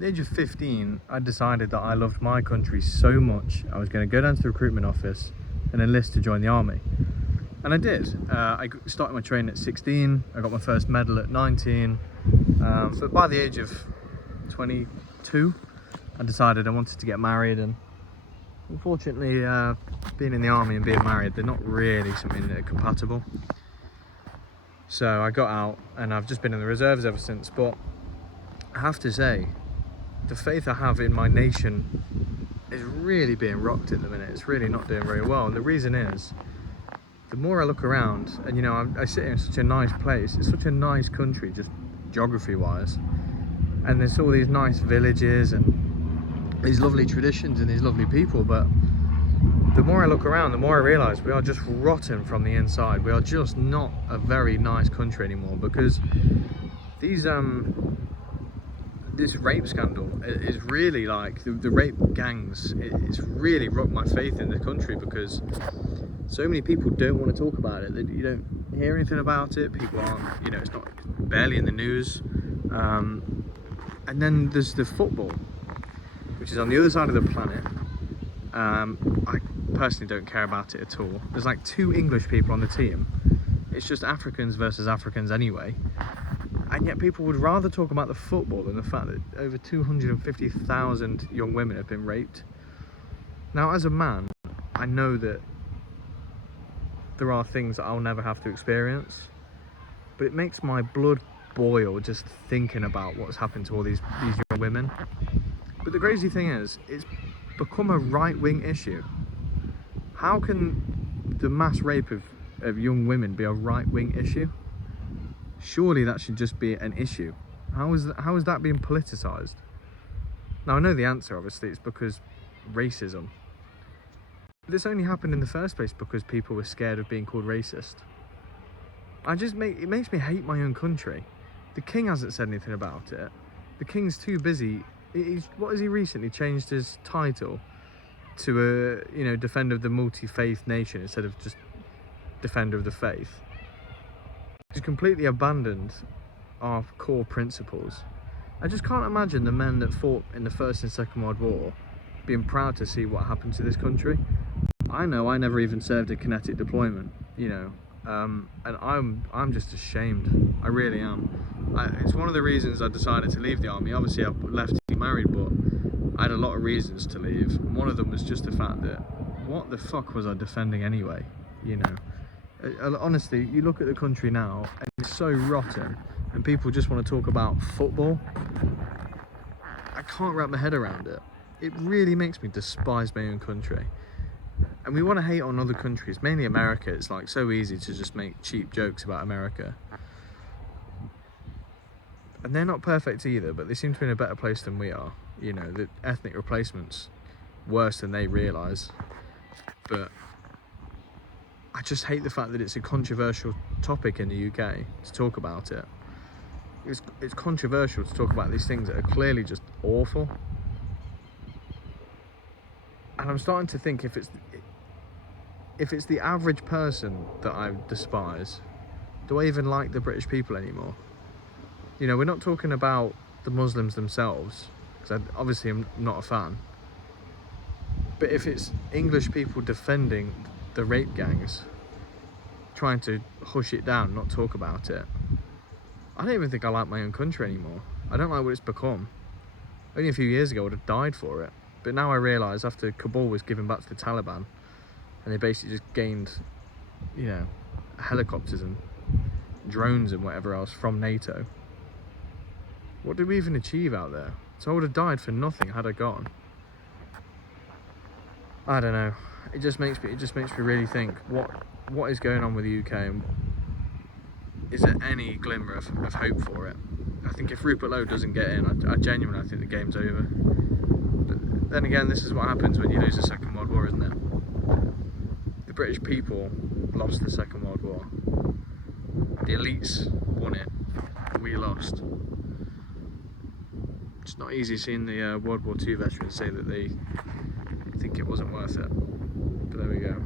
At the age of 15, I decided that I loved my country so much, I was going to go down to the recruitment office and enlist to join the army. And I did. I started my training at 16, I got my first medal at 19, but by the age of 22, I decided I wanted to get married, and unfortunately, being in the army and being married, they're not really something that are compatible. So I got out, and I've just been in the reserves ever since, but I have to say, the faith I have in my nation is really being rocked at the minute. It's really not doing very well, and the reason is, the more I look around, and you know, I sit here in such a nice place, it's such a nice country, just geography wise, and there's all these nice villages and these lovely traditions and these lovely people, but the more I look around, the more I realise we are just rotten from the inside. We are just not a very nice country anymore, because these this rape scandal is really like the rape gangs. It's really rocked my faith in the country, because so many people don't want to talk about it. You don't hear anything about it. People aren't, you know, it's not barely in the news. And then there's the football, which is on the other side of the planet. I personally don't care about it at all. There's like 2 English people on the team. It's just Africans versus Africans anyway. And yet people would rather talk about the football than the fact that over 250,000 young women have been raped. Now, as a man, I know that there are things that I'll never have to experience, but it makes my blood boil just thinking about what's happened to all these young women. But the crazy thing is, it's become a right-wing issue. How can the mass rape of young women be a right-wing issue? Surely that should just be an issue. How is that being politicised? Now, I know the answer, obviously, it's because racism. But this only happened in the first place because people were scared of being called racist. It makes me hate my own country. The king hasn't said anything about it. The king's too busy. What has he recently changed his title to a, you know, defender of the multi-faith nation instead of just defender of the faith? He's completely abandoned our core principles. I just can't imagine the men that fought in the First and Second World War being proud to see what happened to this country. I know I never even served a kinetic deployment, you know, and I'm just ashamed. I really am. It's one of the reasons I decided to leave the army. Obviously, I left to get married, but I had a lot of reasons to leave. One of them was just the fact that, what the fuck was I defending anyway, you know? Honestly, you look at the country now, and it's so rotten, and people just want to talk about football. I can't wrap my head around it. It really makes me despise my own country. And we want to hate on other countries, mainly America. It's like so easy to just make cheap jokes about America. And they're not perfect either, but they seem to be in a better place than we are. You know, the ethnic replacement's worse than they realise. But I just hate the fact that it's a controversial topic in the UK to talk about it. It's controversial to talk about these things that are clearly just awful. And I'm starting to think, if it's the average person that I despise, do I even like the British people anymore? You know, we're not talking about the Muslims themselves, because obviously I'm not a fan. But if it's English people defending the rape gangs, trying to hush it down, not talk about it, I don't even think I like my own country anymore. I don't like what it's become. Only a few years ago I would have died for it. But now I realise, after Kabul was given back to the Taliban, and they basically just gained, you know, helicopters and drones and whatever else from NATO, what did we even achieve out there? So I would have died for nothing had I gone. I don't know. It just makes me really think, what is going on with the UK, and is there any glimmer of hope for it? I think if Rupert Lowe doesn't get in, I genuinely think the game's over. But then again, this is what happens when you lose the Second World War, isn't it? The British people lost the Second World War. The elites won it. We lost. It's not easy seeing the World War II veterans say that they think it wasn't worth it. But there we go.